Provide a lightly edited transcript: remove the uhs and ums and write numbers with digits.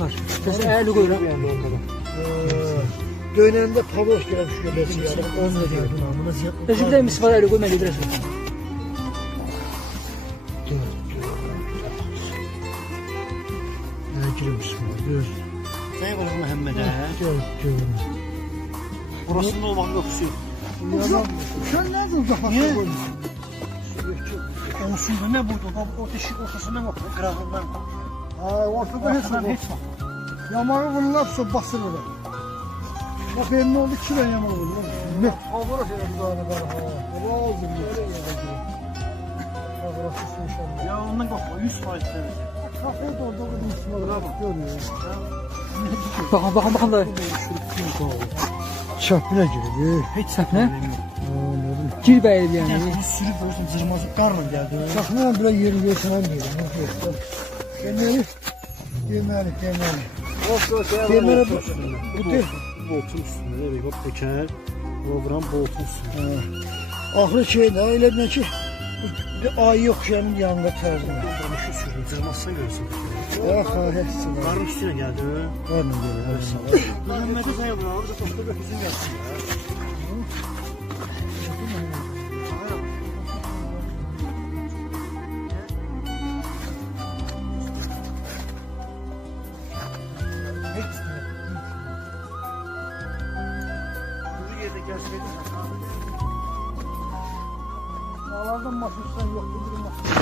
var. Mesela əli qoyuram. Dönəndə pavos gəlib şu göbəsi yəni. Onu da deyirəm. Özü bir mis var, əli qoy, mən gedirəm. Ne girmişsin? Göz. Sen var Mehmet'e. Göz. Burasında olmak yoksa. Sen nerede uzaklaştın? Niye? Olsun da ne burada? O deşik ortasından bak. Kırağından. Ha, ortada hiç Ortadan yok. hiç var. Yamağı bunlar su basılır. Bak emin oldu 2 tane yamağı bunlar. Ne? Havura şöyle bir tane var. Razım. Burası su inşallah. Ya ondan korkma 100 faiz verecek. Kafeye de orada bir ismi var. Bak görmüyor. Baxın da. Çöpüne giriyor. Hiç Səpnə? Anladım. Gir bəyib yəni. Yani bunu sürüp görürsen zırmazı karla geldi. Saxmayan bile yeri gösteren değilim. Demeli. Demeli bu değil. Boltun üstünde. Evet bak teker. Vuran boltun üstünde. Ahlı şey de öyle ne ki bir ay yok yanın yanında terzine. Şu sürdüm. Zırmazsa görürsün. Ah hepsi var. Karın üstüne geldi. Var mı böyle? Mehmet'e sayılır. Orada topla gökyüzün gelsin ya. Bu yerde gelseydin. Dağlardan maşinisten yoktu bir maşin.